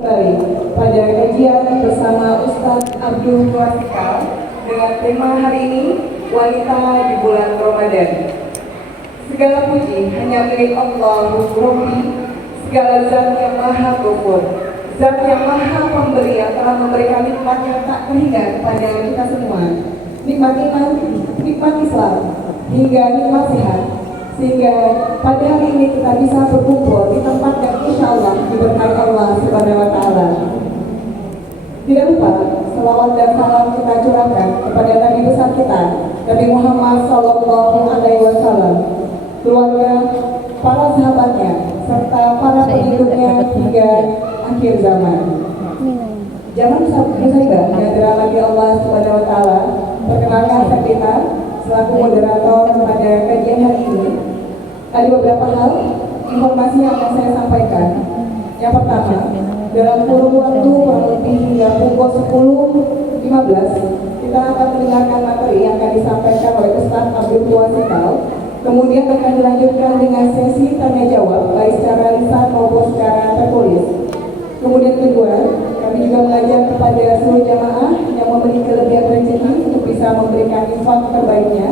Kembali pada kajian bersama Ustadz Abdul Wasikal dengan tema hari ini, wanita di bulan Ramadan. Segala puji hanya milik Allah Rabbi, segala zat yang maha ghafur, zat yang maha pemberi yang telah memberikan nikmat yang tak terhingga kepada kita semua. Nikmat iman, nikmat Islam, hingga nikmat sehat. Sehingga pada hari ini kita bisa berkumpul di tempat yang insya Allah diberkahi Allah Subhanahu wa Ta'ala. Tidak lupa selawat dan salam kita curahkan kepada Nabi besar kita, Nabi Muhammad Sallallahu Alaihi Wasallam, keluarga, para sahabatnya, serta para pengikutnya hingga akhir zaman. Jangan usai-usai yang dirahmati Allah Subhanahu wa Ta'ala. Perkenalkan saya kita selaku moderator pada kajian hari ini. Ada beberapa hal informasi yang akan saya sampaikan. Yang pertama, dalam kurun waktu kurang lebih hingga pukul 10.15 kita akan mendengarkan materi yang akan disampaikan oleh Ustadz Abdul Wasikal. Kemudian akan dilanjutkan dengan sesi tanya jawab baik secara lisan maupun secara tertulis. Kemudian kedua, kami juga mengajar kepada seluruh jamaah yang memiliki kelebihan rezeki untuk bisa memberikan infak terbaiknya.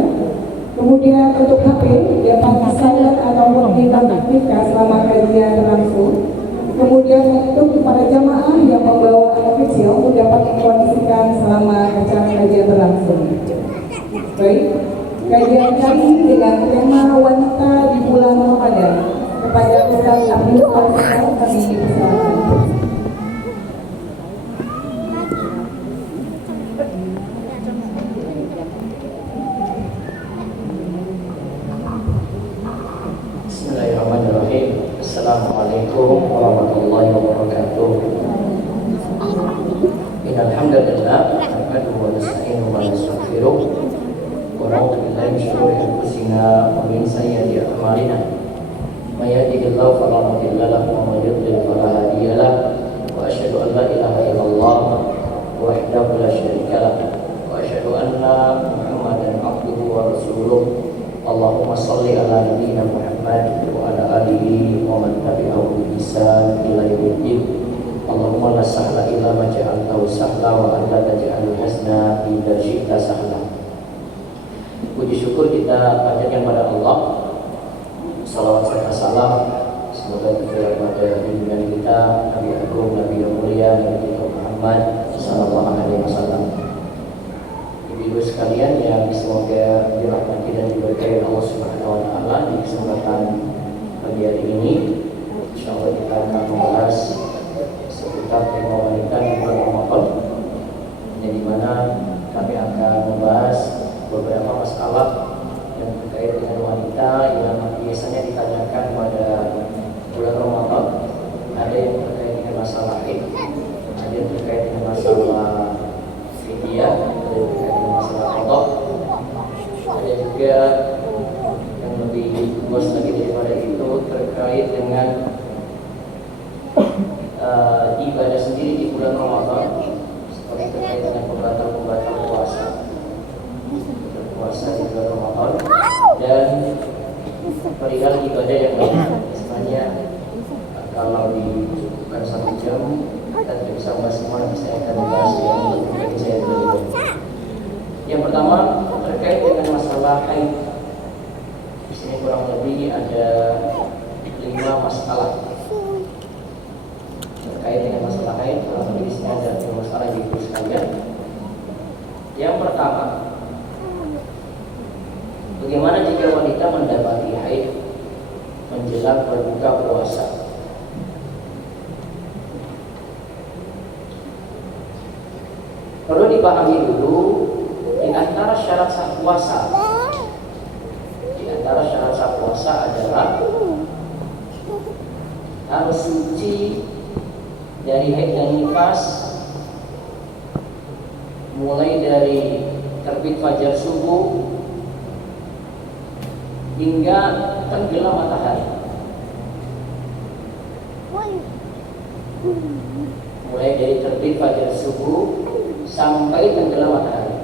Kemudian untuk HP dapat di-silent ataupun dinonaktifkan selama kajian berlangsung. Kemudian untuk para jamaah yang membawa anak kecil dapat dikondisikan selama acara kajian berlangsung. Baik, kajian kali ini dengan tema wanita di bulan Ramadan. Kepada Ustaz Abdul Wasikal kami persilakan. Assalamualaikum warahmatullahi wabarakatuh. Innal hamdalillah nahmaduhu wa nasta'inuhu wa nastaghfiruh wa na'udzu billahi min shururi anfusina wa min sayyiati a'malina. May yahdihillahu fala mudilla lahu wa may yudlil fala hadiya lahu. Wa asyhadu an la ilaha illallah wahdahu la syarika lahu wa asyhadu anna Muhammadan abduhu wa rasuluh. Allahumma shalli ala nabiyyina Muhammad wa ala alihi wa man tabi'ahu bi ihsan ila yaumiddin. Allahumma la sahla illa ma ja'altahu sahla wa anta taj'alul hazna idza syi'ta sahla. Puji syukur kita panjatkan pada Allah. Salawat serta salam semoga tercurah pada junjungan kita Nabi Agung, Nabi yang mulia, Nabi Muhammad sallallahu alaihi wasallam. Ibu sekalian yang semoga dirahmati dan diberkahi Allah Subhanahu wa Ta'ala, di kesempatan pagi hari ini insyaallah kita akan membahas seputar tema wanita di bulan Ramadan, yang dimana kami akan membahas beberapa masalah yang terkait dengan wanita yang biasanya ditanyakan pada bulan Ramadan. Ada yang terkait dengan masalah haid, ada yang terkait dengan masalah fidyah, ada yang terkait dengan masalah qada, ada juga yang lebih luas lagi daripada itu terkait dengan ibadah sendiri di bulan Ramadan, seperti terkait dengan pembatal-pembatal puasa di bulan Ramadan, dan perihal ibadah yang lain. Sebenarnya kalau dicukupkan 1 jam kita tidak bisa membahas semua, saya akan membahas yang lebih saya dulu. Yang pertama terkait dengan masalah haid. Di sini kurang lebih ada 5 masalah terkait dengan masalah haid. Kurang lebih di sini ada 5 masalah yang ibu sekalian. Yang pertama, bagaimana jika wanita mendapati haid menjelang berbuka puasa? Perlu dipahami dulu, di antara syarat sah puasa, adalah harus suci dari haid dan nifas mulai dari terbit fajar subuh hingga tenggelam matahari. Mulai dari terbit fajar subuh sampai tenggelam matahari.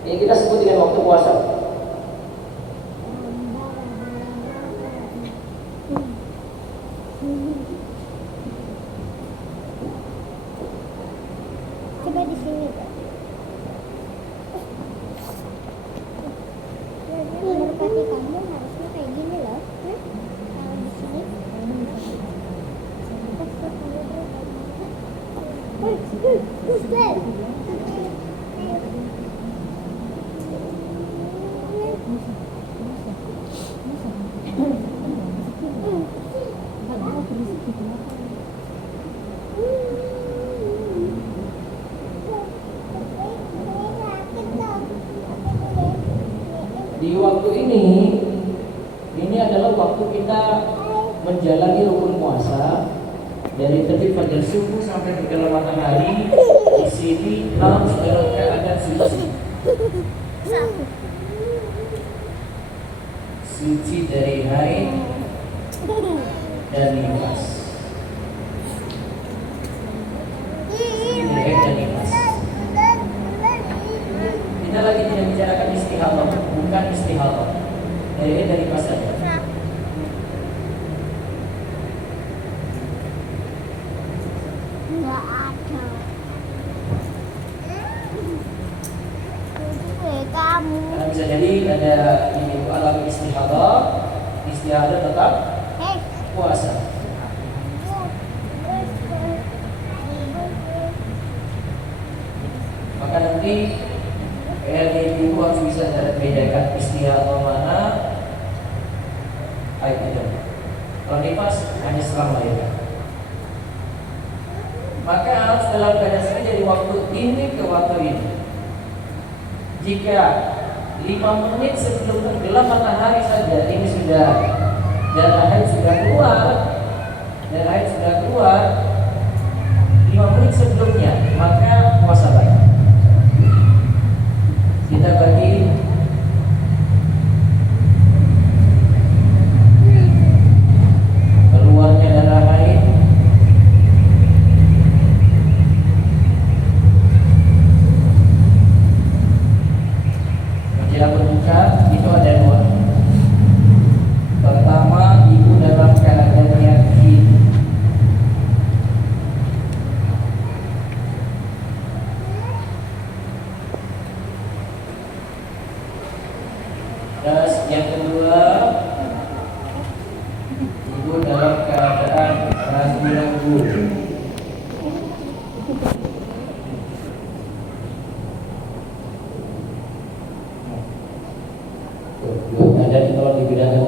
Ini kita sebut dengan waktu puasa. Coba di sini. Merpati kamu harusnya kayak gini loh. Kalau di sini. Di waktu ini adalah waktu kita menjalani rukun puasa dari terbit fajar subuh sampai tergelam matahari. Di sini harus dalam keadaan suci, suci dari haid dan nifas. Suci dari haid dan nifas. Kita lagi tidak bicarakan istihadah, bukan istihadah. Dari haid dan nifas saja. Nggak ada. Kamu. Karena bisa jadi ada di alam istihadah, istihadah tetap puasa. Maka nanti ibu harus bisa bedakan istihadah mana haid itu. Kalau nifas hanya selang melahirkan. Maka harus dalam keadaan sengaja dari waktu ini ke waktu ini. Jika 5 menit sebelum tenggelam matahari saja ini sudah darah haid sudah keluar, 5 menit sebelumnya maka puasa batal. Kita bagi keluarnya darah haid menjelang berbuka itu ada 2. Pertama, ibu dalam keadaan yakin terus yang kedua, ibu dalam keadaan ragu-ragu. Dua keadaan itu kalau dibedakan.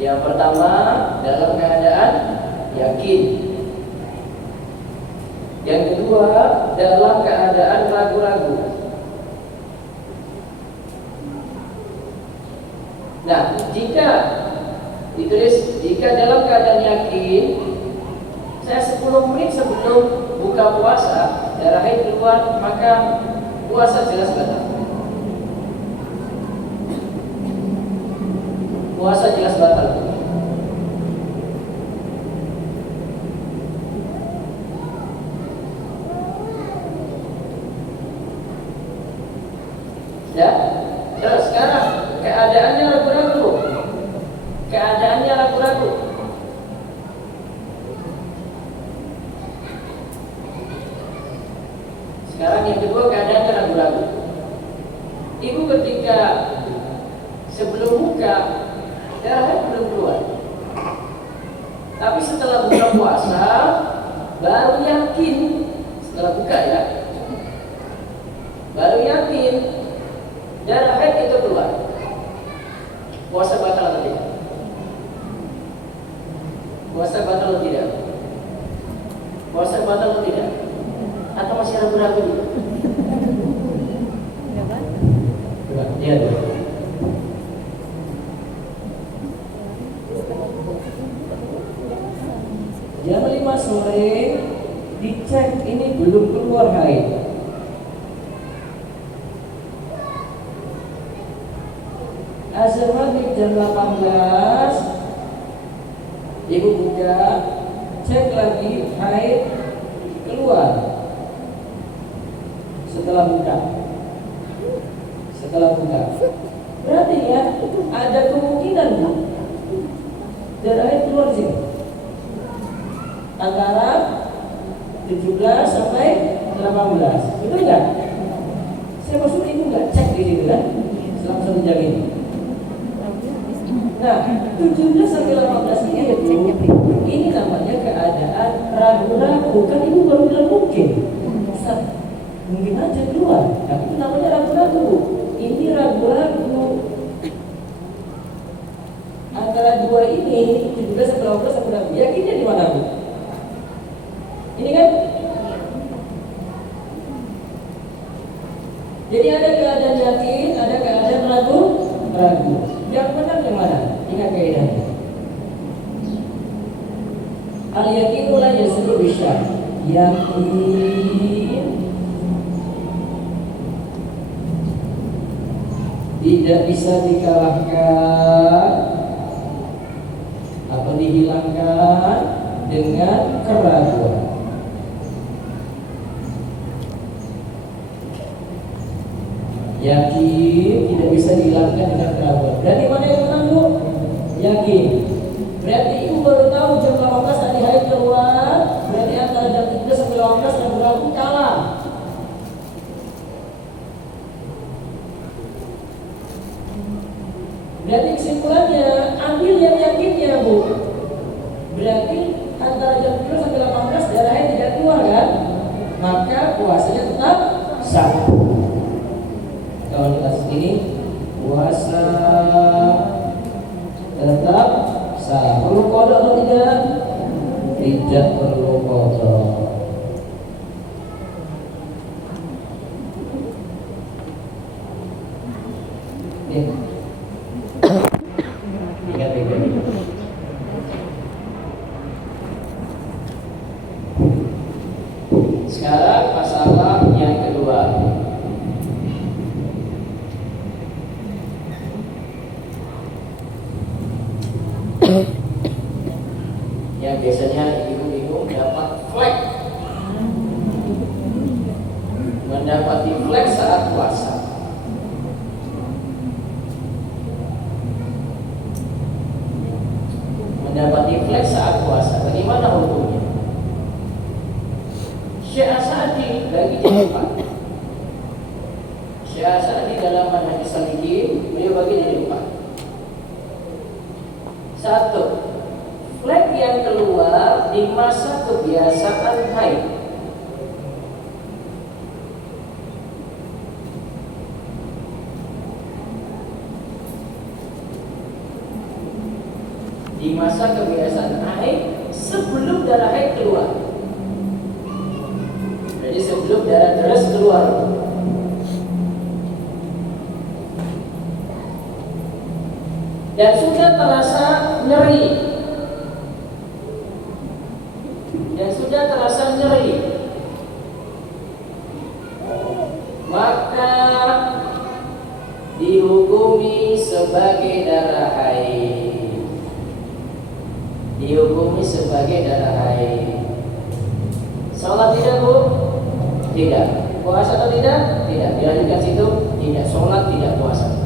Yang pertama dalam keadaan yakin. Yang kedua dalam keadaan ragu-ragu. Nah, jika ditulis jika dalam keadaan yakin, saya 10 menit sebelum buka puasa darah haid keluar, maka puasa jelas batal. Puasa jelas batal. Ya, terus sekarang keadaannya ragu-ragu. Sekarang yang kedua keadaannya ragu-ragu. Ibu ketika sebelum buka darah belum keluar, tapi setelah buka puasa baru yakin, setelah buka ya, baru yakin darah haid itu keluar. Puasa batal atau tidak? Puasa batal atau tidak? Puasa batal atau tidak? Atau masih ragu-ragu? Iya dong. Jam 5 sore dicek ini belum keluar haid. Azan maghrib jam 18 ibu buka, cek lagi haid keluar setelah buka. Berarti ya ada kemungkinan darah haid keluar sih. antara 17 sampai 18. Betul nggak? Saya maksud itu nggak cek di situ kan? Selama 1 jam ini. Nah, 17 sampai 18 ini namanya keadaan ragu-ragu. Kan ibu baru bilang mungkin. Ustaz, mungkin aja keluar. Tapi itu namanya ragu-ragu. Ini ragu-ragu. Antara dua ini, 17 sampai 18 sampai 18. Yakinnya di mana, Bu? Ini kan? Jadi ada keadaan yakin, ada keadaan ragu. Yang benar yang mana? Ingat kaidahnya. Al-yaqinu la yaslu bisyak. Yakin tidak bisa dikalahkan atau dihilangkan dengan keraguan. Yakin tidak bisa dihilangkan dengan keraguan. Berarti mana yang menang, Bu? Yakin. Berarti ibu baru tahu jam 18 tadi haid keluar. Berarti antara jam 3 sampai 18 ragu-ragu kalah. Berarti kesimpulannya ambil yang yakinnya, Bu. Berarti antara jam 3 sampai 18 darah haid tidak keluar kan? Maka puasanya tetap sah. Kalau kita segini puasa tetap sah. Perlu qada atau tidak? Tidak perlu qada. Ingat baik-baik. Sekarang masalah yang kedua. Yang biasanya ibu-ibu dapat flek, mendapati flek saat puasa. Mendapati flek saat puasa, bagaimana hukumnya? Syekh As-Sa'di bagi jadi 4. Syekh As-Sa'di dalam Manhaj Salikin beliau bagi jadi 4. 1. Flek yang keluar di masa kebiasaan haid. Di masa kebiasaan haid sebelum darah haid keluar. Jadi sebelum darah deras keluar. Dan sudah terasa nyeri. Maka dihukumi sebagai darah haid. Dihukumi sebagai darah haid. Sholat tidak, Bu? Tidak. Puasa atau tidak? Tidak. Dilanjutkan situ? Tidak. Sholat tidak, puasa.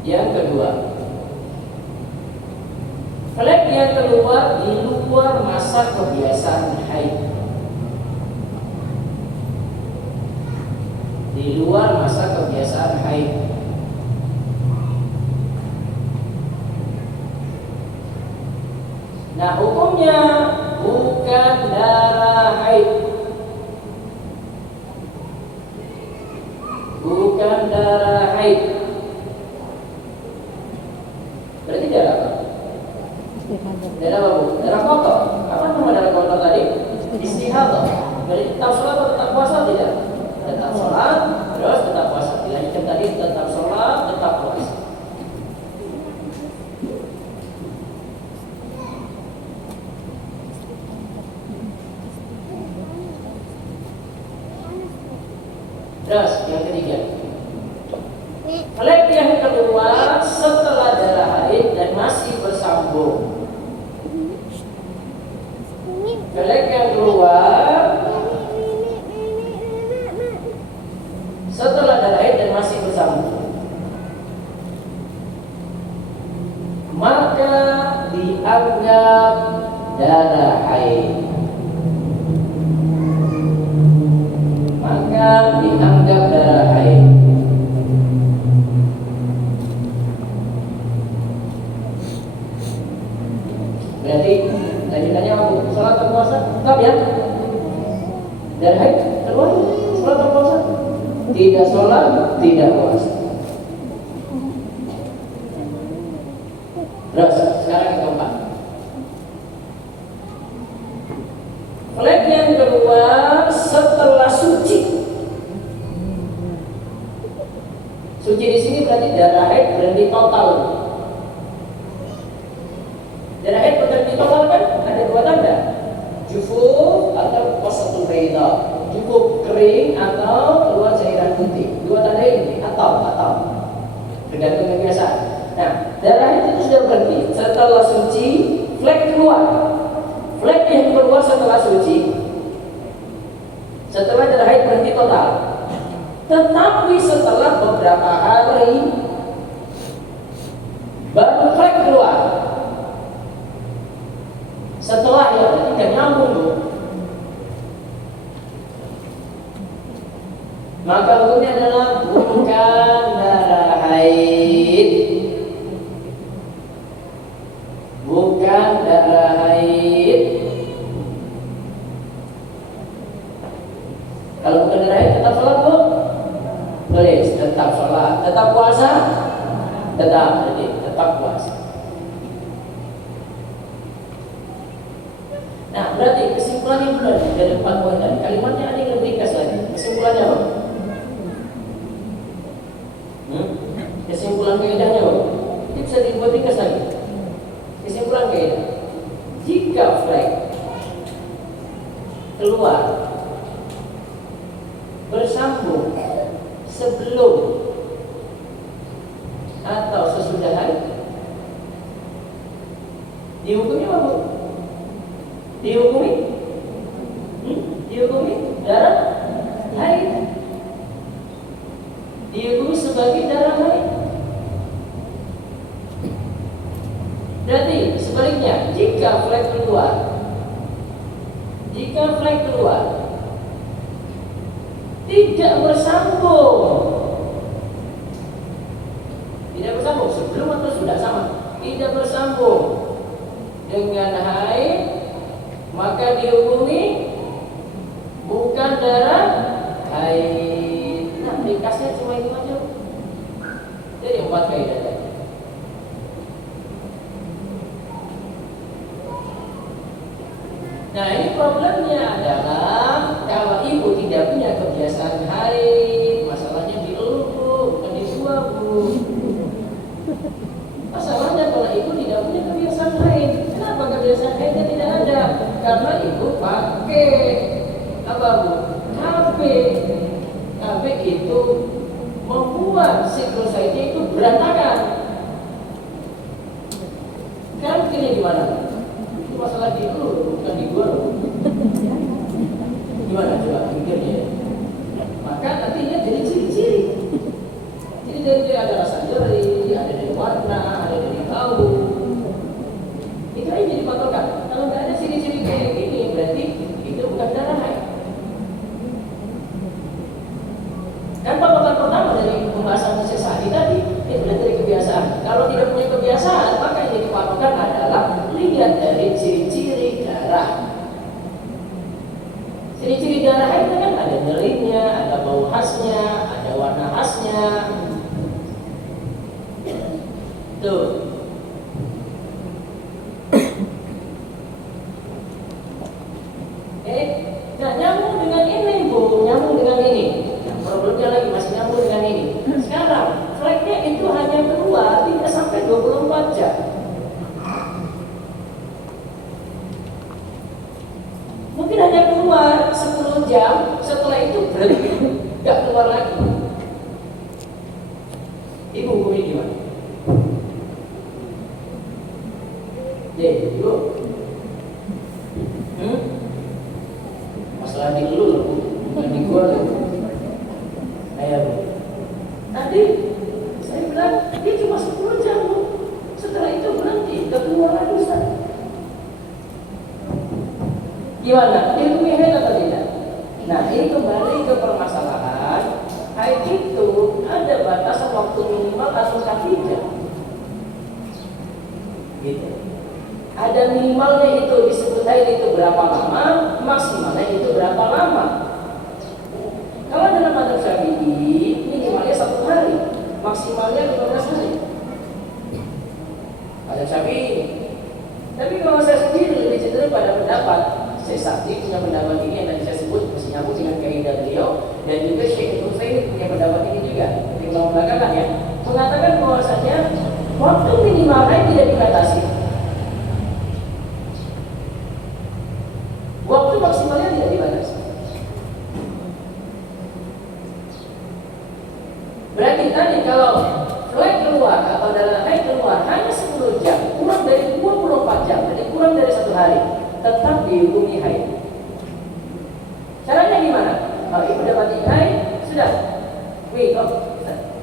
Yang kedua, flek yang keluar di luar masa kebiasaan haid. Di luar masa kebiasaan haid. Nah, hukumnya bukan darah haid. Bukan darah haid. Berarti darah apa? Darah apa, Bu? Darah kotor. Apa nama darah kotor tadi? Istihadah. Berarti tetap sholat atau tetap puasa tidak? Tetap sholat, terus tetap puasa. Dilanjutkan tadi tetap sholat, tetap puasa. Terus yang ketiga, flek yang keluar setelah darah haid dan masih bersambung. Flek yang keluar setelah darah haid dan masih bersambung, maka di dianggap darah haid. Maka dianggap darah haid. Berarti lanjutannya apa? Salat atau puasa? Tetap ya? Darah haid keluar, salat atau puasa? Tidak sholat, tidak puasa. Terus sekarang yang keempat. Flek yang keluar setelah suci. Suci di sini berarti darah haid berhenti total. Darah haid berhenti total kan ada dua tanda, jufuf atau qasatul baida, cukup kering atau keluar cairan putih. Dua tanda ini atau tergantung kebiasaan. Nah, darah itu sudah berhenti setelah suci, flek keluar. Flek yang keluar setelah suci, setelah darah haid berhenti total. Tetapi setelah beberapa hari baru flek keluar. Setelah ya tidak nyambung tuh. Maka hukumnya adalah bukan darah haid. Bukan darah haid. Kalau bukan darah haid tetap sholat bu? Boleh, tetap sholat. Tetap puasa? Tetap puasa. Nah, berarti kesimpulannya benar dari 4 poin tadi. Kalimatnya ada yang lebih ringkas lagi. Kesimpulannya apa? Kesimpulan kaidahnya apa? Itu bisa dibuat ringkas lagi. Kesimpulan kaidah. Jika flek keluar bersambung sebelum atau sesudah haid, dihukumi apa bu? Dihukumi darah haid. Dihukumi sebagai darah haid. Berarti sebaliknya, jika flek keluar tidak bersambung sebelum atau sudah sama, tidak bersambung dengan haid, maka dihukumi bukan darah haid. Nah, ringkasnya cuma itu aja. Jadi 4 kaidah tadi. Nah, ini problemnya adalah kalau ibu tidak punya kebiasaan haid, masalahnya di elu bu, bukan di gua bu. Masalahnya kalau ibu tidak punya kebiasaan haid, kenapa kebiasaan haidnya tidak ada? Karena ibu pakai apa bu? KB itu membuat siklus haidnya itu berantakan. Sekarang begini gimana? Itu masalah di elu, bukan di gua. Gimana coba pikirnya? Maka nantinya jadi ciri-ciri. Jadi ada rasa nyeri, ada dari warna, ada dari bau. Itu aja jadi patokan. Kalau nggak ada ciri-ciri kayak gini, berarti itu bukan darah haid. Kan patokan pertama dari pembahasan sesali tadi itu dari kebiasaan. Kalau tidak punya kebiasaan, maka yang jadi patokan adalah lihat dari ciri-ciri darah. Ciri-ciri darah haid kan ada nyerinya, ada bau khasnya, ada warna khasnya. Tuh. Nah nyambung dengan ini bu, nyambung dengan ini. Nah, problemnya lagi masih nyambung dengan ini. Sekarang fleknya itu hanya keluar tidak sampai 24 jam. Mungkin hanya keluar 10 jam, setelah itu berhenti, nggak keluar lagi. Ibu hukumnya gimana? Ibu, masalah di lu loh, bukan di gua loh. Ayah bu, tadi saya bilang dia cuma 10 jam bu, setelah itu berhenti, nggak keluar lagi Ustaz. Gimana? Dihukumi haid atau tidak? Nah, ini kembali ke permasalahan haid itu ada batasan waktu minimal atau tidak? Gitu. Ada minimalnya itu disebut haid itu berapa lama, maksimalnya itu berapa lama. Kalau dalam mazhab Syafi'i minimalnya 1 hari, maksimalnya 15 hari. Mazhab Syafi'i. Tapi kalau saya sendiri lebih cenderung pada pendapat saya sakti punya pendapat ini yang tadi saya sebut masih nyambung dengan kaidah beliau, dan juga Syekh Utsaimin punya pendapat ini juga di belakangan ya, mengatakan bahwasanya waktu minimal haid tidak dibatasi, waktu maksimalnya tidak dibatasi. Berarti tadi kalau flek keluar atau darah haid keluar hanya 10 jam, kurang dari 24 jam, jadi kurang dari 1 hari, tetap dihukumi haid. Caranya gimana? Kalau ibu dapat haid, sudah,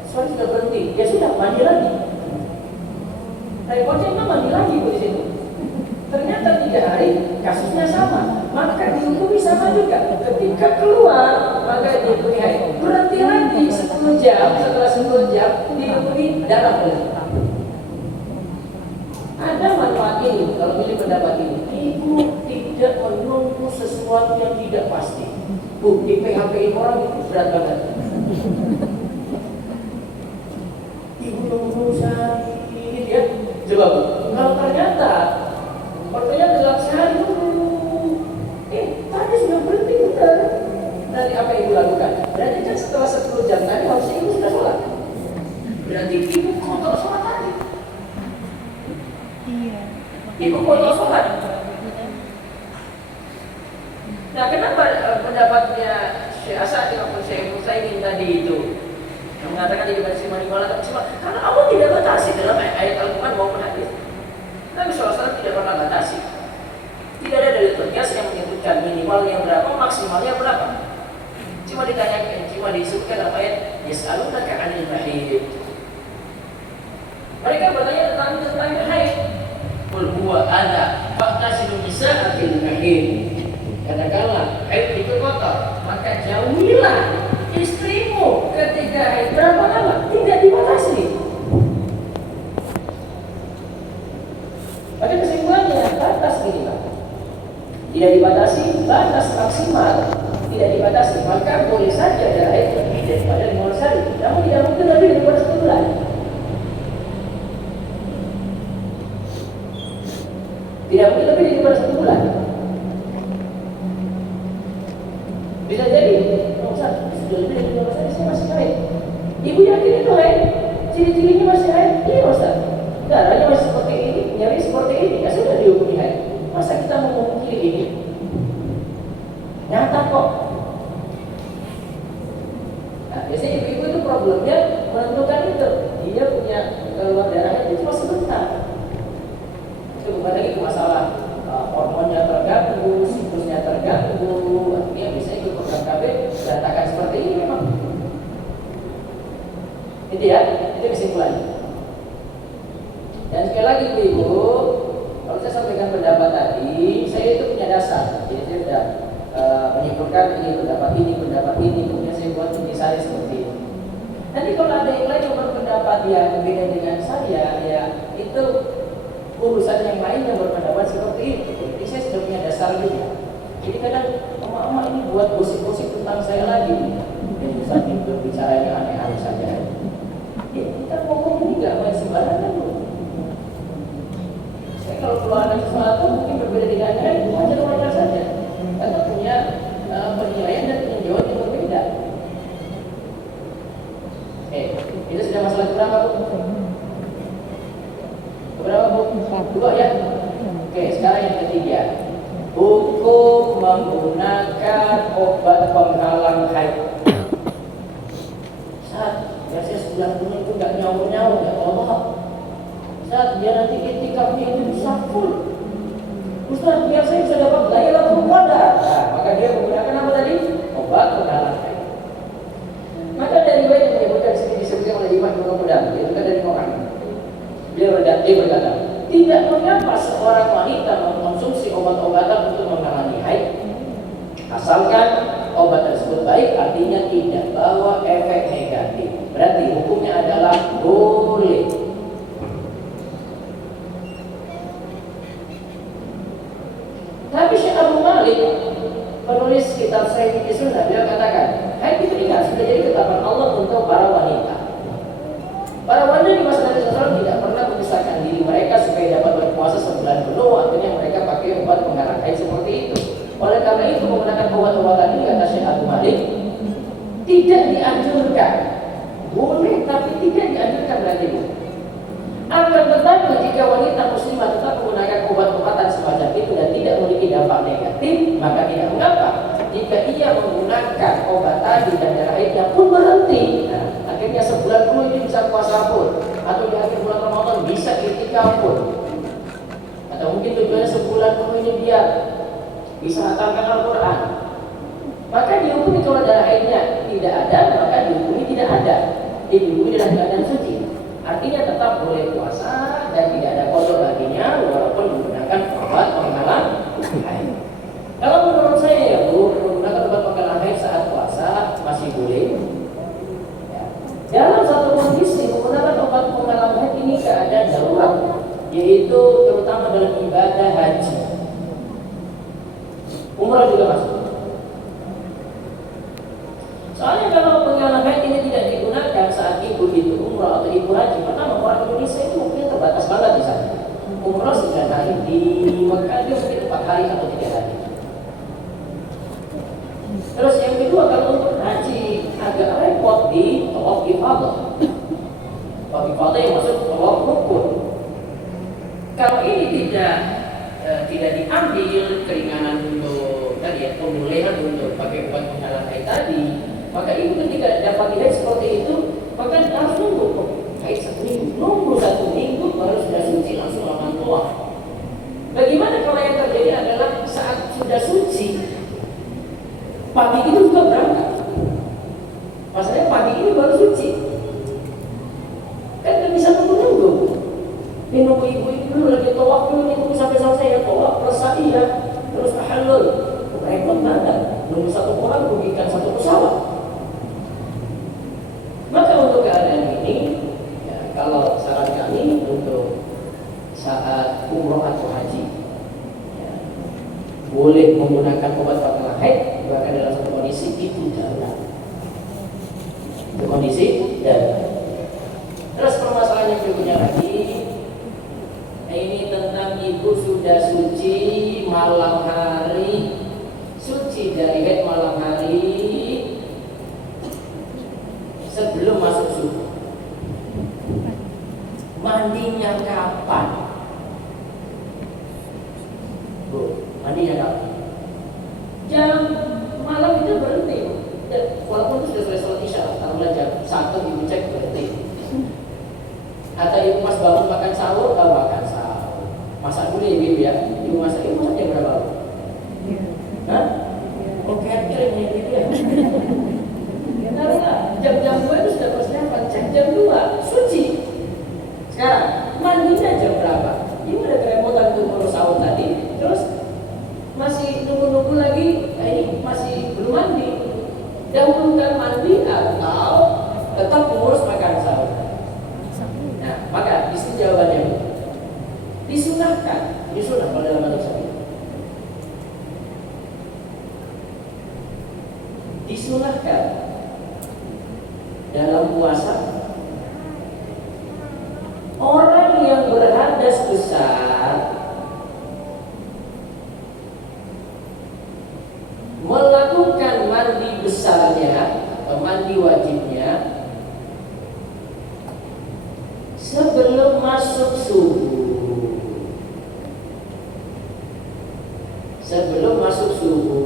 suami sudah berhenti, ya sudah mandi lagi. Repotnya kan mandi lagi di situ. Ternyata 3 hari kasusnya sama, maka dihukumi sama juga. Ketika keluar maka dihukumi haid. Berhenti lagi 10 jam, setelah 10 jam dihukumi darah lagi. Ada manfaat ini kalau pilih pendapat ini. Ibu tidak menunggu sesuatu yang tidak pasti. Bu, di PHP orang itu berat banget. Ibu nunggu sehari ya. Coba Bu, kalau ternyata waktunya dalam sehari dulu, tadi sudah berhenti benar. Nanti apa yang Ibu lakukan? Berarti kan setelah 10 jam tadi harusnya Ibu sudah sholat. Berarti Ibu kotor sholat tadi. Ibu kotor sholat. Nah, kenapa pendapatnya Syekh Asadi maupun Syekh Utsaimin tadi itu yang mengatakan tidak batasi minimal atau maksimal? Karena Allah tidak batasi dalam ayat Al-Quran maupun hadis. Nabi SAW tidak pernah batasi. Tidak ada dalil tegas yang menyebutkan minimalnya berapa, maksimalnya berapa. Cuma ditanyakan, cuma disebutkan dalam ayat Yas'alunaka 'anil mahid. Mereka bertanya tentang haid. Qul huwa adha fa'tasilun nisaa fil mahid. Katakanlah haid itu kotor, maka jauhilah istrimu ketika haid. Berapa lama? Tidak dibatasi. Pada kesimpulannya batas minimal tidak dibatasi, batas maksimal tidak dibatasi, maka boleh saja ada haid lebih daripada 15 hari, namun tidak mungkin lebih daripada 1 bulan. Tidak mungkin lebih daripada 1 bulan. Bisa jadi, Ustaz, sudah lebih dari 15 hari saya masih haid. Ibu yakin itu haid? Ciri-cirinya masih haid? Iya Ustaz. Darahnya masih seperti ini, nyeri seperti ini, ya sudah dihukumi haid. Masa kita mau memungkiri ini? Nyata kok. Nah, biasanya ibu-ibu itu problemnya menentukan itu. Dia punya keluar darahnya itu cuma sebentar. Itu bukan lagi ke masalah hormonnya terganggu, siklusnya terganggu. Artinya bisa ikut program KB berantakan seperti ini memang. Itu ya, itu kesimpulannya. Dan sekali lagi ibu, kalau saya sampaikan pendapat tadi, saya itu punya dasar. Jadi saya sudah menyimpulkan ini pendapat ini, kemudian saya buat intisari seperti ini. Nanti kalau ada yang lain yang berpendapat yang berbeda dengan saya, ya itu urusan yang lain yang berpendapat seperti itu. Jadi saya sudah punya dasar juga. Jadi kadang emak-emak ini buat gosip-gosip tentang saya lagi. Dan bisa berbicara yang aneh-aneh saja. Ya, kita ngomong ini gak main sembarangan loh. Saya kalau keluar dari sesuatu mungkin berbeda dengannya, itu wajar-wajar saja. Kita punya penilaian dan peninjauan yang berbeda. Itu sudah masalah berapa Bu? Berapa Bu? 2 ya? Oke, sekarang yang ketiga, hukum menggunakan obat penghalang haid. Saat biasanya sebulan penuh itu nggak nyaur-nyaur, ya Allah. Saat dia nanti itikafnya itu bisa full. Ustaz, biar saya bisa dapat Lailatul Qadar. Nah, maka dia menggunakan apa tadi? Obat penghalang haid. Maka dari riwayat yang menyebutkan sini disebutkan oleh Imam Ibnu Qudamah, itu kan dari orang. Dia berkata, tidak mengapa seorang wanita mengkonsumsi obat-obatan untuk menghalangi haid Asalkan obat tersebut baik, artinya tidak bawa efek negatif. Berarti hukumnya adalah boleh. Tapi Syekh Abu Malik, penulis kitab Sahih Fiqh Sunnah, dia katakan, haid itu ingat sudah jadi ketetapan Allah untuk para wanita. Para wanita di masa Nabi SAW tidak pernah memisahkan diri mereka supaya dapat berpuasa sebulan penuh. Artinya mereka pakai obat pengarah haid seperti itu. Oleh karena itu menggunakan obat-obatan ini, kata Syekh Abu Malik, tidak dianjurkan. Boleh tapi tidak dianjurkan berarti. Akan tetapi jika wanita muslimah tetap menggunakan obat-obatan semacam itu dan tidak memiliki dampak negatif, maka tidak mengapa. Jika ia menggunakan obat tadi dan darah haidnya pun berhenti, nah, akhirnya sebulan penuh ini bisa puasa pun, atau di akhir bulan Ramadan bisa i'tikaf pun, atau mungkin tujuannya sebulan penuh ini biar bisa hatamkan Al-Quran, maka dihukumi kalau darah haidnya tidak ada, maka dihukumi tidak ada, dihukumi dalam keadaan suci. Artinya tetap boleh puasa dan tidak ada kodok baginya walaupun menggunakan obat penghalang haid. Kalau menurut saya ya Bu, menggunakan obat penghalang haid saat puasa masih boleh. Ya. Dalam satu kondisi menggunakan obat penghalang haid ini keadaan darurat, yaitu terutama dalam ibadah haji. Umrah juga masuk. Soalnya kalau penghalang haid ini tidak digunakan saat ibu itu umrah atau ibu haji, pertama orang Indonesia itu mungkin terbatas banget di sana. Umrah 9 hari, di Mekah dia mungkin 4 hari atau 3 hari. Terus yang kedua, kalau untuk haji agak repot di tawaf ifadah. Tawaf ifadah yang maksud tawaf rukun. Kalau ini tidak diambil keringanan untuk tadi ya, pemulihan untuk pakai obat penghalang haid tadi, maka ibu ketika dapat haid seperti itu, maka harus nunggu haid 1 minggu, nunggu 1 minggu baru sudah suci langsung melakukan tawaf. Bagaimana kalau yang terjadi adalah saat sudah suci, pagi itu juga berangkat, masalahnya pagi ini baru suci, kan nggak bisa nunggu. Ini nunggu ibu itu dulu lagi tawaf dulu, nunggu sampai selesai ya tawaf, resah iya, terus tahallul, repot banget. Nunggu 1 orang rugikan 1 pesawat. Maka untuk keadaan ini, ya, kalau saran kami untuk saat umroh atau haji, ya, boleh menggunakan obat penghalang haid, bahkan dalam satu kondisi itu darurat. Itu kondisi darurat. Terus permasalahan yang berikutnya lagi, ini tentang ibu sudah suci malam hari, suci dari haid malam hari sebelum masuk subuh. Mandinya kapan? Bu, mandinya kapan? Jam malam itu berhenti. Walaupun itu sudah selesai sholat isya, taruhlah jam 1 ibu cek berhenti. Atau ibu pas bangun makan sahur, kalau makan sahur, masak dulu ya ibu ya. Ibu masak jam berapa? Hah? Oh catering ya gitu ya. Taruhlah jam 2 itu sudah persiapan, cek jam 2 suci. Sekarang mandinya jam berapa? Ibu ada kerepotan untuk ngurus sahur tadi, terus masih nunggu-nunggu lagi, ini masih belum mandi. Dahulukan mandi atau tetap mengurus makan sahur. Nah, maka di sini jawabannya disunahkan, disunah kalau dalam bentuk syariat. Disunahkan dalam puasa orang yang berhadas besar melakukan mandi besarnya atau mandi wajibnya sebelum masuk subuh. Sebelum masuk subuh.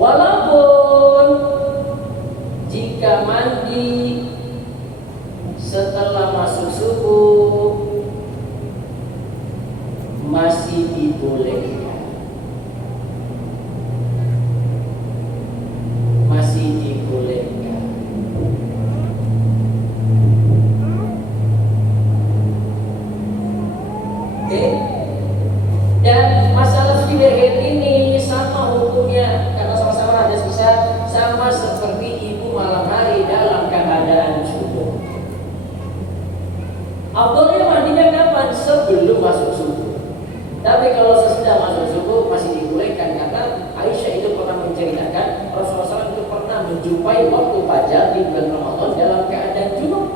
Walaupun jika mandi setelah masuk subuh masih dibolehkan. Masih dibolehkan. Oke? Afdolnya mandinya kapan? Sebelum masuk subuh. Tapi kalau sesudah masuk subuh masih dibolehkan, karena Aisyah itu pernah menceritakan Rasulullah SAW itu pernah menjumpai waktu fajar di bulan Ramadan dalam keadaan junub.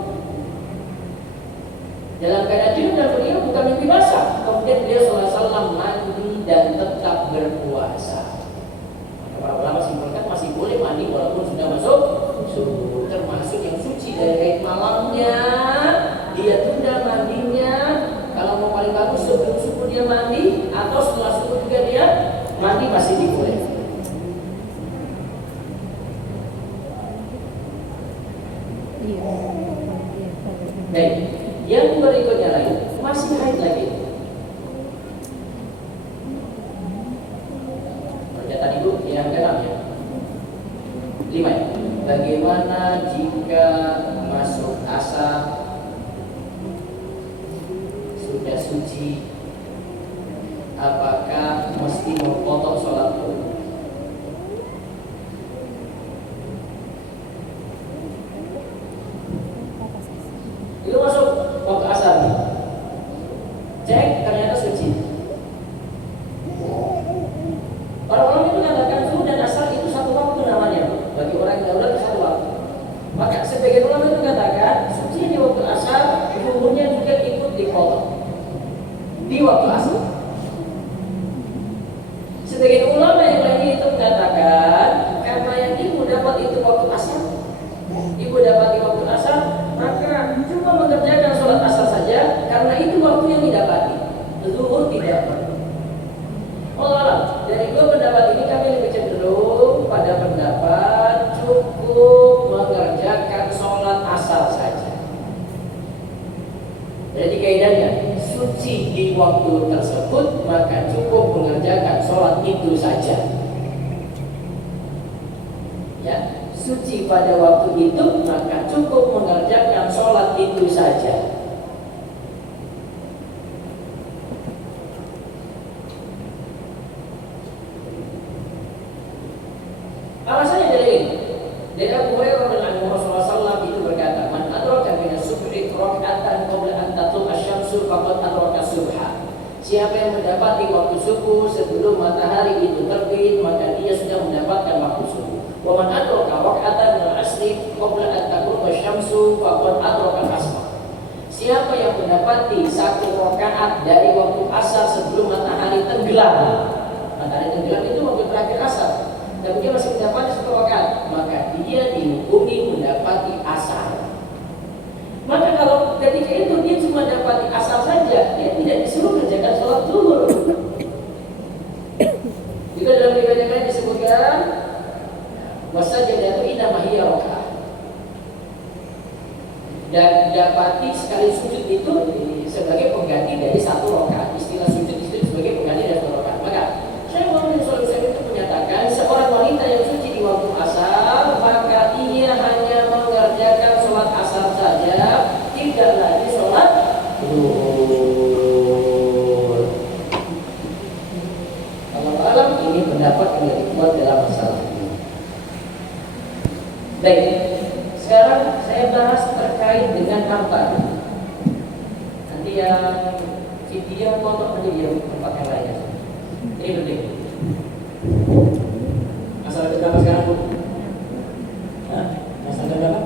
Dalam keadaan junub dan beliau bukan mimpi basah. Kemudian beliau SAW mandi dan tetap berpuasa. Maka para ulama simpulkan masih boleh mandi walaupun sudah masuk subuh. Termasuk yang suci dari haid malamnya, dia tunda mandinya. Kalau mau paling bagus sebelum subuh dia mandi, atau setelah subuh juga dia mandi, masih dibolehkan. Baik, yang berikutnya lagi masih haid lagi. Pernyataan ibu yang keenam ya. 5 ya. Bagaimana jika masuk asar sudah suci, apakah mesti memotong sholat dulu? Itu masuk waktu asar nih. Cek, ternyata suci. Para ulama itu mengatakan zuhur dan asar itu satu waktu namanya. Bagi orang yang daulat itu satu waktu. Maka sebagian ulama itu mengatakan suci di waktu asar, zuhurnya juga ikut dipotong di waktu asar. Sebagian ulama yang lain itu mengatakan karena yang ibu dapat itu waktu asar, ibu dapat di waktu asar, maka cuma mengerjakan sholat asar saja karena itu waktu yang didapati. Zuhur tidak perlu. Allah, dari dua pendapat ini kami lebih cenderung pada pendapat cukup mengerjakan sholat asar saja. Jadi kaidahnya suci di waktu tersebut, maka cukup mengerjakan sholat itu saja. Ya, suci pada waktu itu, maka cukup mengerjakan sholat itu saja. Alasannya dari ini. Dari Abu Hurairah radhiyallahu anhu Rasulullah SAW itu berkata, "Man adraka min as-subhi rak'atan qabla an tatlua asy-syamsu faqad adraka as-subha." Siapa yang mendapati waktu subuh sebelum matahari itu terbit, maka dia sudah mendapatkan waktu subuh. Wa man adraka rak'atan min al-'ashri qabla an taghrub asy-syamsu faqad adraka al-'asr. Siapa yang mendapati satu rakaat dari waktu asar sebelum matahari tenggelam. Matahari tenggelam itu waktu terakhir asar. Dan dia masih mendapati satu rakaat, maka dia dihukumi mendapati asar. Maka kalau ketika itu dia cuma dapati asar saja, dia tidak disuruh kerjakan sholat zuhur. Juga dalam riwayat lain disebutkan wasajadatu inna mahiya rakaat. Dan dapati sekali sujud itu sebagai pengganti dari satu rakaat. Istilah sujud itu sebagai pengganti dari satu rakaat. Maka saya mau mensolidasi itu menyatakan seorang wanita yang suci di waktu asar, maka ia hanya mengerjakan sholat asar saja, tidak lagi sholat zuhur. Kalau malam ini pendapat yang lebih kuat dalam masalah ini. Baik, sekarang saya bahas terkait dengan apa? Nanti yang video foto menjadi tempat yang lainnya. Ini penting. Masalah berapa sekarang, Bu? Hah? Masalah berapa?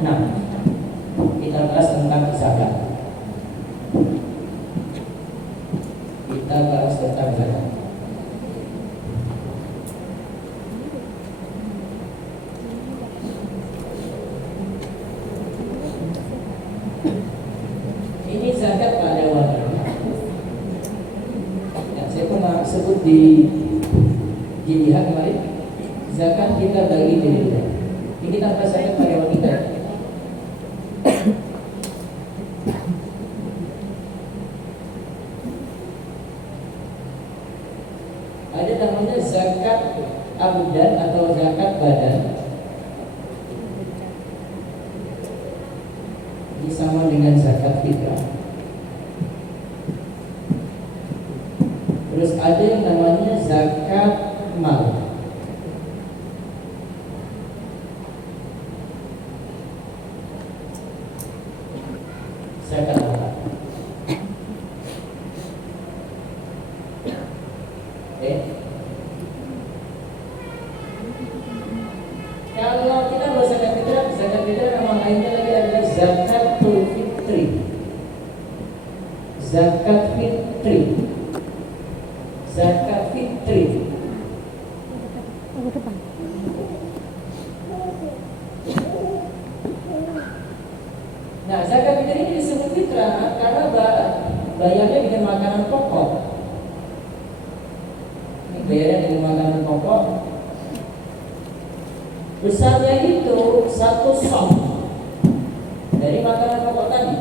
6. Kita bahas tentang zakat. Kita bahas tentang zakat. Ini zakat pada wanita. Yang saya pernah sebut di jihad kemarin, zakat kita bagi diri. Ini kita bahas zakat pada wanita. Ada namanya zakat abdan atau zakat badan. Ini sama dengan zakat fitrah. Terus ada yang namanya zakat mal. Zakat mal. zakat fitri. Zakat fitri. Nah, zakat fitri ini disebut fitrah karena bayarnya dengan makanan pokok. Ini bayarnya dengan makanan pokok. Besarnya itu 1 sok dari makanan pokok tadi.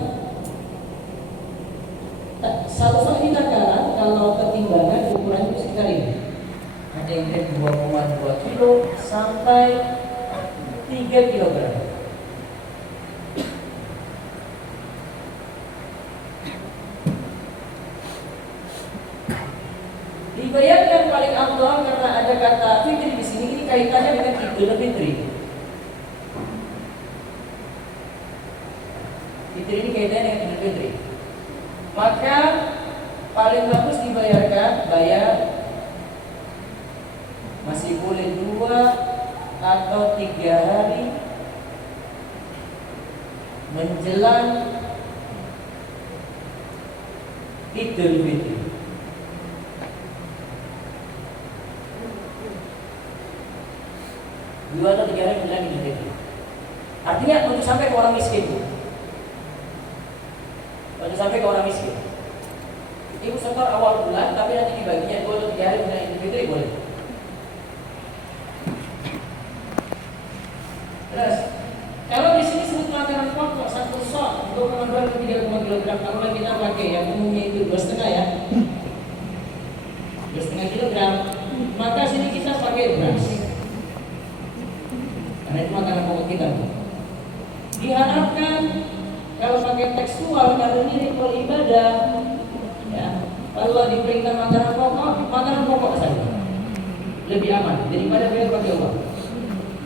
1 sok ini takaran kalau ketimbangan ukurannya sekitar ini. Ada yang dari 2,2 kilo sampai 3 kilogram. Dibayarkan paling afdal karena ada kata fitri di sini. Ini kaitannya dengan Idul Fitri. Fitri ini kaitannya dengan Idul Fitri. Maka paling bagus dibayarkan bayar masih boleh 2 atau 3 hari menjelang Idul Fitri. Dua atau 3 hari menjelang Idul Fitri. Artinya untuk sampai ke orang miskin, untuk sampai ke orang miskin. Ibu setor awal bulan, tapi nanti dibaginya 2 atau 3 hari menjelang Idul Fitri boleh. Terus, kalau di sini sebut makanan pokok 1 sok 2,2 atau 3,5 kilogram. Kalau kita pakai yang umumnya itu 2,5 ya, 2,5 kilogram. Maka sini kita pakai beras. Karena itu makanan pokok kita. Diharapkan kalau pakai tekstual karena ini ritual ibadah, ya, kalau diperintah makanan pokok saja lebih aman daripada bayar pakai uang.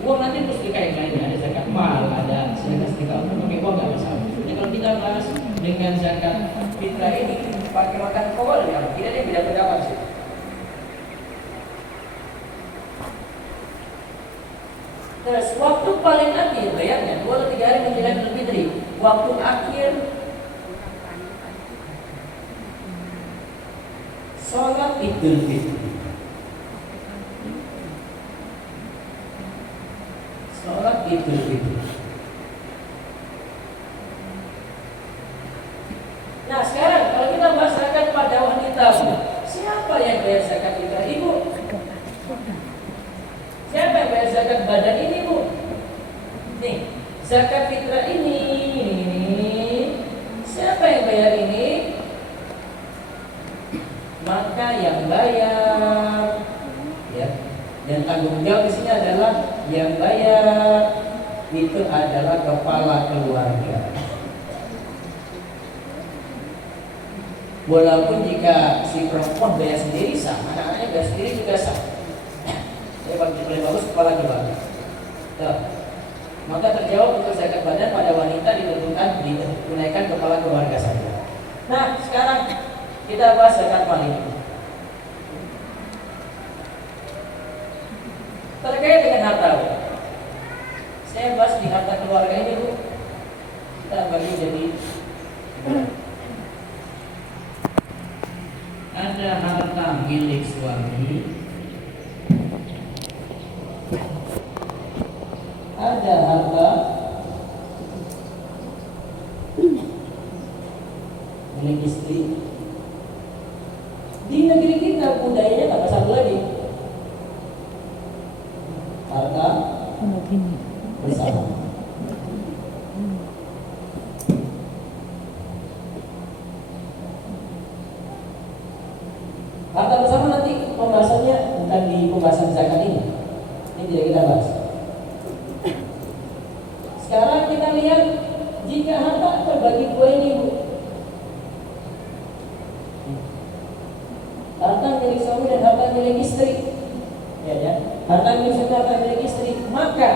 Uang nanti terus dikaitkan lainnya, ada zakat mal, ada zakat sedekah, pakai uang nggak masalah. Jadi kalau kita bahas dengan zakat fitrah ini pakai makanan pokok lebih aman. Tidak ada yang beda pendapat sih. Terus waktu paling akhir bayarnya 2 atau 3 hari menjelang Idul Fitri. Waktu akhir sholat Idul Fitri. Sholat Idul Fitri. Nah sekarang kalau kita bahas zakat pada wanita, siapa yang bayar zakat fitrah? Ibu. Siapa yang bayar zakat badan ini, Bu? Nih, zakat fitrah ini. Siapa yang bayar ini? Maka yang bayar, ya. Dan tanggung jawab di sini adalah yang bayar itu adalah kepala keluarga. Walaupun jika si perempuan bayar sendiri sah, anak-anaknya bayar sendiri juga sah. Paling bagus kepala keluarga. Maka terjawab untuk zakat badan pada wanita ditentukan ditunaikan kepala keluarga saja. Nah, sekarang kita bahas zakat mal ini. Terkait dengan harta, saya bahas di harta keluarga ini, Bu. Kita bagi jadi ada harta milik suami, ada harta milik istri. Di negeri kita budayanya tambah satu lagi, harta bersama. Harta bersama nanti pembahasannya bukan di pembahasan zakat ini. Ini tidak kita bahas. Sekarang kita lihat jika harta terbagi 2 ini, Bu. Harta milik suami dan harta milik istri. Ya. Harta milik suami dan harta milik istri. Maka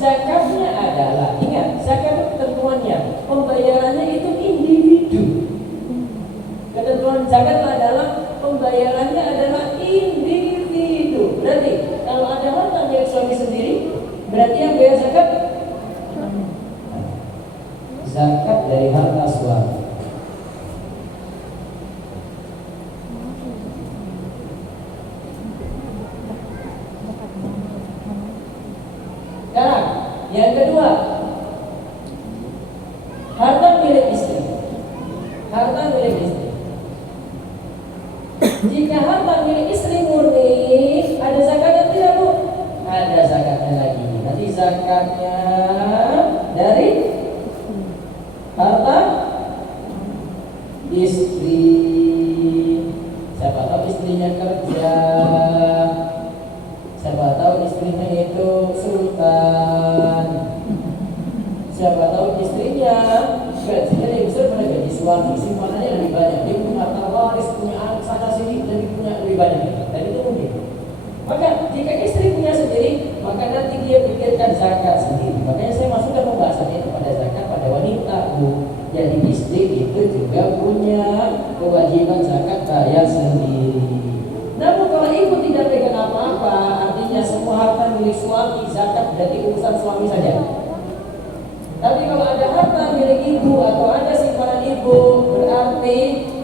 zakatnya adalah, ingat, zakat ketentuannya, pembayarannya itu individu. Ketentuan zakat adalah pembayarannya adalah individu. Berarti kalau ada harta milik suami sendiri, berarti yang bayar zakat dari harta suami. harta milik istri. Jika harta milik istri murni, ada zakatnya tidak Bu? Ada zakatnya lagi. Nanti zakatnya dari harta istri. Siapa tahu istrinya kerja, siapa tahu istrinya itu sultan, siapa tahu istrinya gajinya lebih besar pada gaji suami, simpanannya lebih banyak, dia punya harta waris, punya anak sana sini, dan punya lebih banyak, dan itu mungkin. Maka jika istri punya sendiri, maka nanti dia pikirkan zakat sendiri. Makanya saya masukkan pembahasannya itu pada zakat pada wanita Bu. Jadi istri itu juga punya kewajiban zakat bayar sendiri. Namun kalau ibu tidak pegang apa-apa, artinya semua harta milik suami, zakat jadi urusan suami saja. Tapi kalau ada harta milik ibu atau ada simpanan ibu, berarti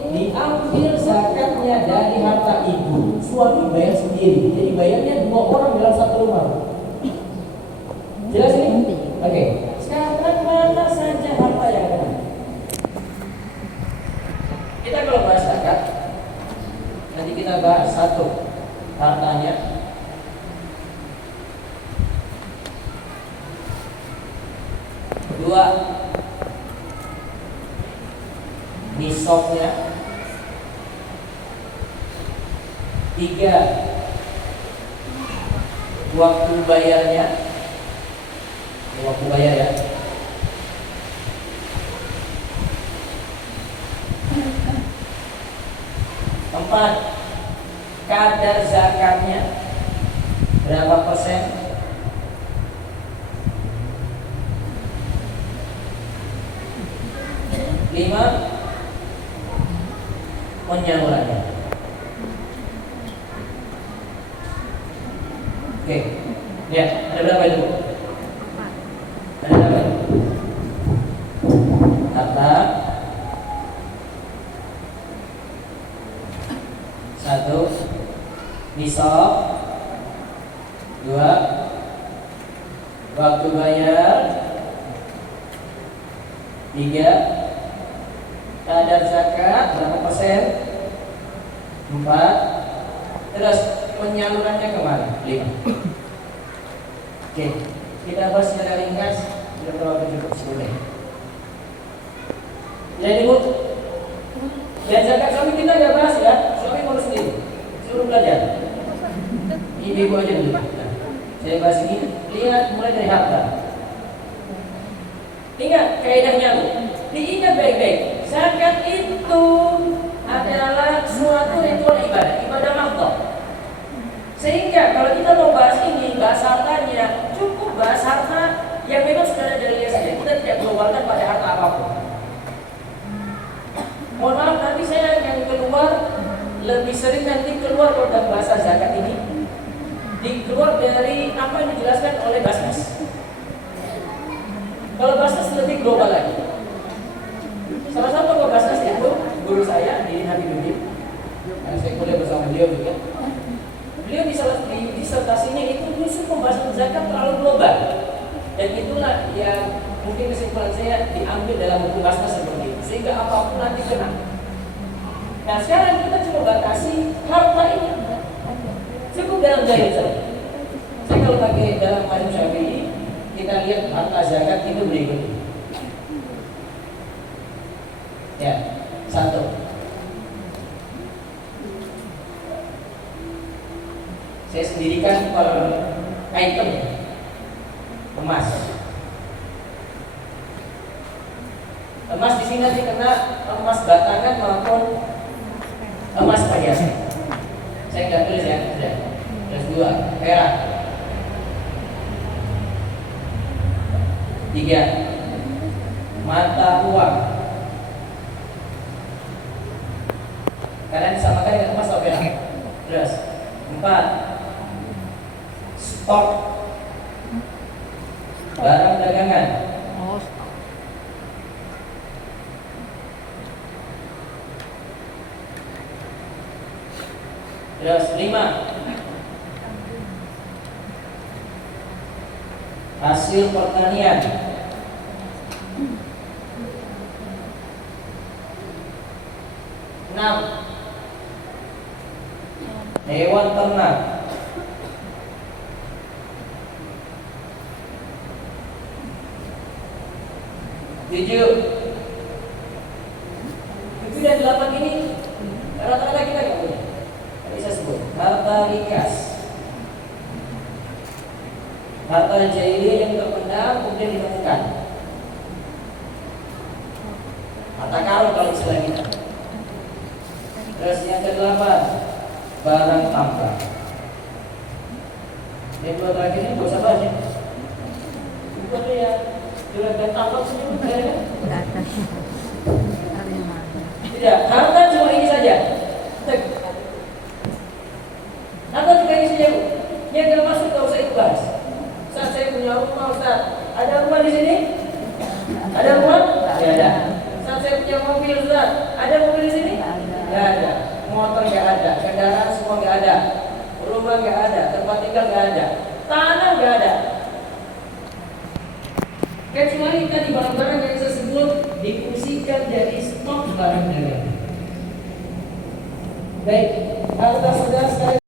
diambil zakatnya dari harta ibu. Suami bayar sendiri. Jadi bayarnya 2 orang dalam satu rumah. Jelas ini? Oke. Sekarang mana saja harta yang ada? Kita kalau bahas zakat, nanti kita bahas satu hartanya, dua nisabnya, tiga waktu bayarnya, waktu bayar ya. Empat, kadar zakatnya berapa persen? Lima, penyalurannya. Oke, lihat ada berapa itu? Ada berapa? Harta satu, nisab, dua, waktu bayar, tiga, kadar zakat berapa persen, empat, terus penyalurannya kemana, lima. Oke, kita bahas secara ringkas, sudah terlalu cukup sebelumnya. Jadi Bu, dan zakat suami kita nggak bahas ya, suami ngurus sendiri, suruh belajar. Ibu aja dulu. Nah, saya bahas ini, lihat mulai dari harta. Ingat kaidahnya Bu, diingat baik-baik. Zakat itu adalah suatu ritual ibadah, ibadah makhluk. Sehingga kalau kita mau bahas ini, bahas hartanya, cukup bahas harta yang memang sudah ada dalilnya saja. Kita tidak globalkan pada harta apapun. Mohon maaf, nanti saya yang keluar lebih sering nanti keluar dalam bahasa zakat ini dikeluar dari apa yang dijelaskan oleh Basnas. Kalau Basnas lebih global lagi. Salah satu tokoh Basnas itu guru saya di Habibuddin, yang saya kuliah bersama beliau juga. Beliau di disertasinya itu justru pembahasan zakat terlalu global. Dan itulah yang mungkin kesimpulan saya diambil dalam buku Basnas seperti itu, sehingga apapun nanti kena. Nah sekarang kita coba batasi harta ini, cukup dalam dalil saja. Saya kalau pakai dalam mazhab Syafi'i, kita lihat harta zakat itu berikut. Ya, satu. Saya sendirikan per item emas. Emas di sini nanti kena emas batangan maupun emas perhiasan. Saya nggak tulis ya, sudah. Terus dua, perak. Tiga, mata uang. Kalian disamakan dengan emas atau perak. Terus empat, stok barang dagangan. Terus lima, hasil pertanian. 6. Hewan ternak. 7. 7 dan 8 ini rata-rata kita nggak punya. Tadi saya sebut harta rikas, harta jahiliyah yang terpendam kemudian ditemukan. Harta karun kalau istilah kita. Terus yang ke-8 barang tambang. Yang dua terakhir ini gak usah bahas ya. Bukan ya, juragan tambang senyum kan? Tidak, harta cuma ini saja. Harta cuma ini saja, Bu. Yang gak masuk gak usah itu bahas. Saat saya punya rumah, Ustaz, ada rumah di sini? Ada rumah? Tidak ada. Saat saya punya mobil, Ustaz, ada mobil di sini? Tidak ada. Motor nggak ada, kendaraan semua nggak ada, rumah nggak ada, tempat tinggal nggak ada, tanah nggak ada. Kecuali tadi barang-barang yang saya sebut difungsikan jadi stok barang dagangan. Baik, harta saudara sekalian.